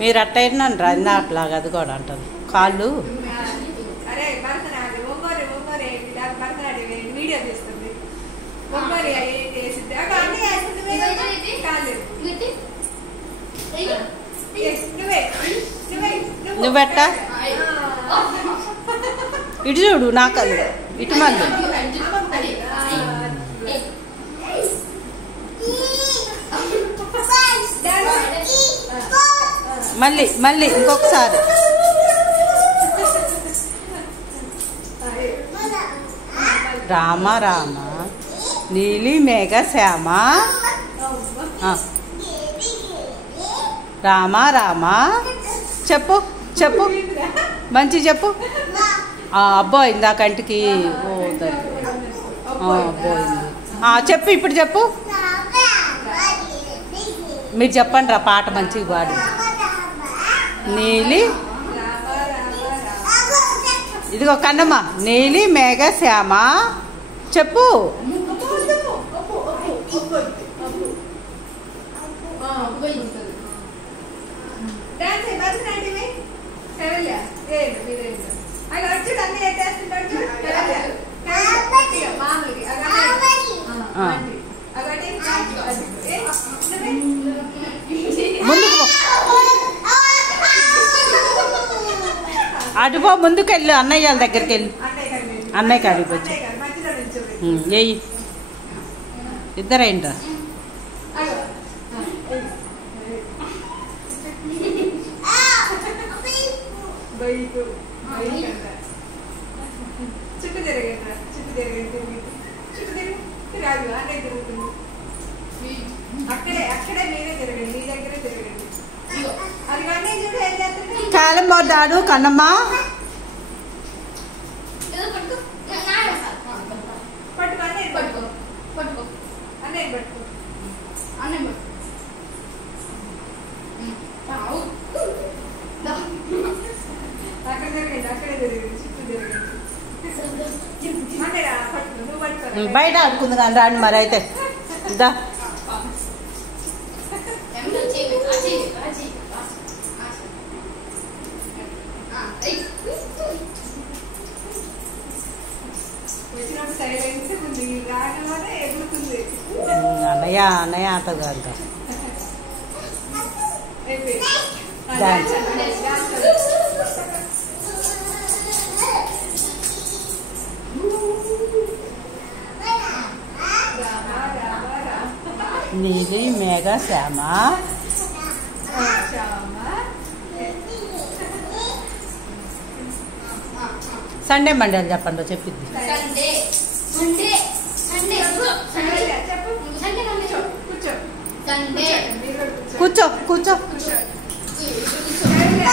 మీరు అట్టయినాను రా అట్లాగా అది కూడా అంటారు కాళ్ళు అరే భరతనాట్యం ఒంగోరి ఒంగోరి భరతనాట్యం వీడియో చేస్తుంది ఒంగోరి వేసింది అన్నీ వేస్తుంది కాదు నువ్వెట్ట ఇటు చూడు నాకల్లు ఇటు మళ్ళీ మళ్ళీ మళ్ళీ ఇంకొకసారి రామ రామ నీలి మేఘ శ్యామ రామ రామ చెప్పు చెప్పు మంచి చెప్పు అబ్బో ఇందా కంటికి ఓ పోయింది చెప్పు ఇప్పుడు చెప్పు మీరు చెప్పండి రా పాట మంచిగా పాడు నీలి ఇదిగో కన్నమ్మ నీలి మేఘ శ్యామ చెప్పు ముందుకు అటుపో ముందుకెళ్ళు అన్నయ్య వాళ్ళ దగ్గరికి వెళ్ళి అన్నయ్య కాడికి వచ్చి ఏయి ఇద్దరేంట్రా చుట్టూ తిరగండి చుట్టూ తిరగండి చుట్టూ తిరిగి రాదు అనే తిరుగుతుంది అక్కడే అక్కడే మీరే తిరగండి మీ దగ్గరే తిరగండి అది అన్నీ చూడు ఏం చేస్తుంది కాలం పోతాడు కన్నమ్మ పట్టుకో అన్నయ్య పట్టుకో పట్టుకో అన్నయ్య పట్టుకో అన్నయ్య పట్టుకో అక్కడ తిరగండి అక్కడే తిరగండి చుట్టూ తిరగండి బయట ఆడుకుంది కానీ రాండి మరి అయితే ఇదా అన్నయ్య అన్నయ్య ఆటగా అంటారు నీలి మేఘ శ్యామ సండే మండే అని చెప్పండి చెప్పింది కూర్చో కూర్చో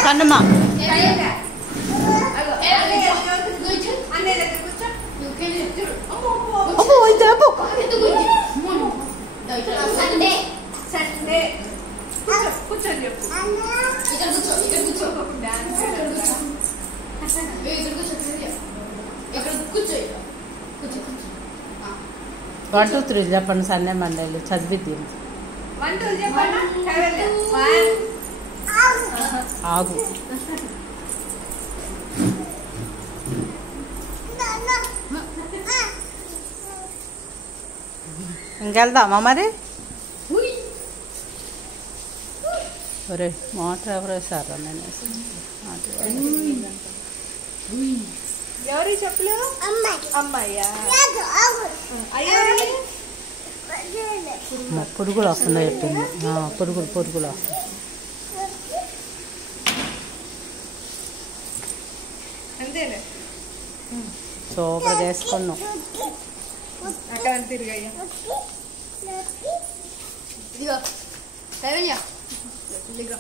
కన్నమ్మ సండే సండే కూర్చొని చెప్పు ఇక్కడ కూర్చో ఇక్కడ కూర్చో డాన్స్ ఇక్కడ కూర్చో కూర్చో 1 2 3 చెప్పండి సండే మండేలు చదివిద్ది 1 2 చెప్పండి ఆగు ఇంకెళ్దామా మరి ఒరే మోటార్ ఎవరు వేసారా నేను ఎవరి చెప్పులు అమ్మాయ్యా పురుగులు వస్తున్నాయి చెప్పింది పురుగులు పురుగులు వస్తాయి అంతేలే సూపర్ చేసుకున్నాం అక్కడ తిరిగాయ్యా ఇదిగో సరేయ్యా ఇదిగో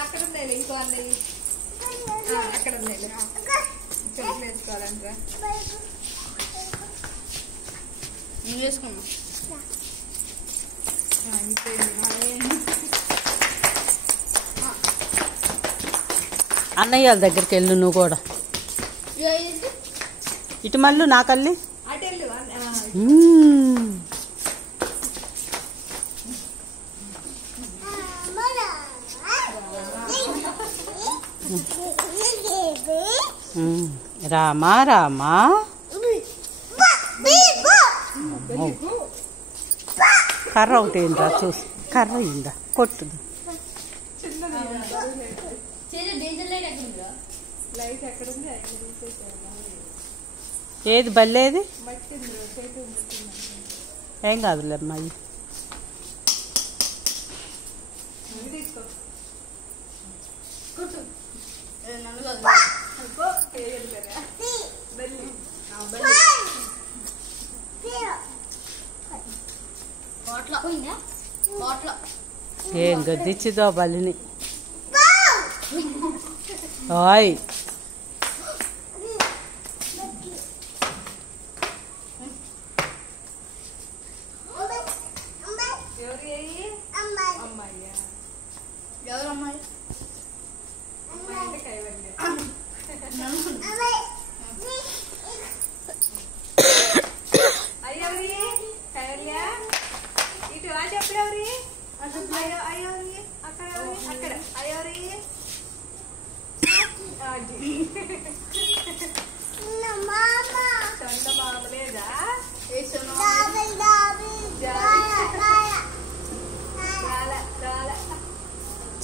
అక్కడ ఉన్నాయి ఇంకో అన్నయ్య అక్కడ ఉన్నాయి చెప్పులు వేసుకోవాలంటే నువ్వు వేసుకున్నా అన్నయ్య వాళ్ళ దగ్గరికి వెళ్ళు నువ్వు కూడా. ఇటు మళ్ళు నా కల్లి. రామా రామా కర్ర ఒకటి ఏంట్రా చూసి కర్ర అయిందా కొట్టుది. ఏది బల్లేది ఏం కాదులే అమ్మాయి. ఏం గద్దిచ్చిదో బలిని. ఓయ్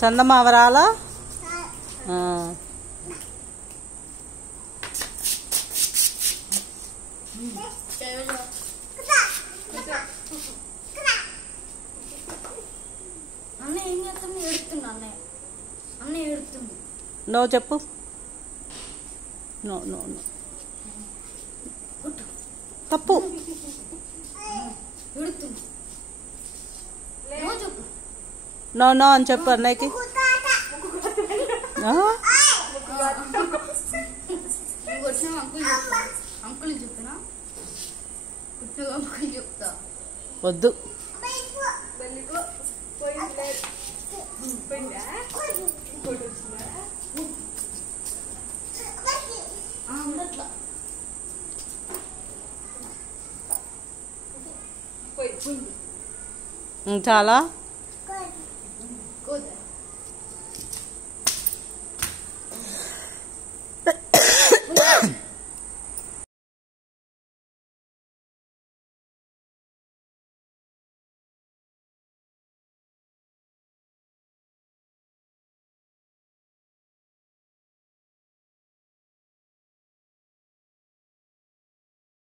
చందమామ రాలా. నో చెప్పు. నో నో నో తప్పు. నో నో అని చెప్పు అన్నయ్యకి. వద్దు చాలా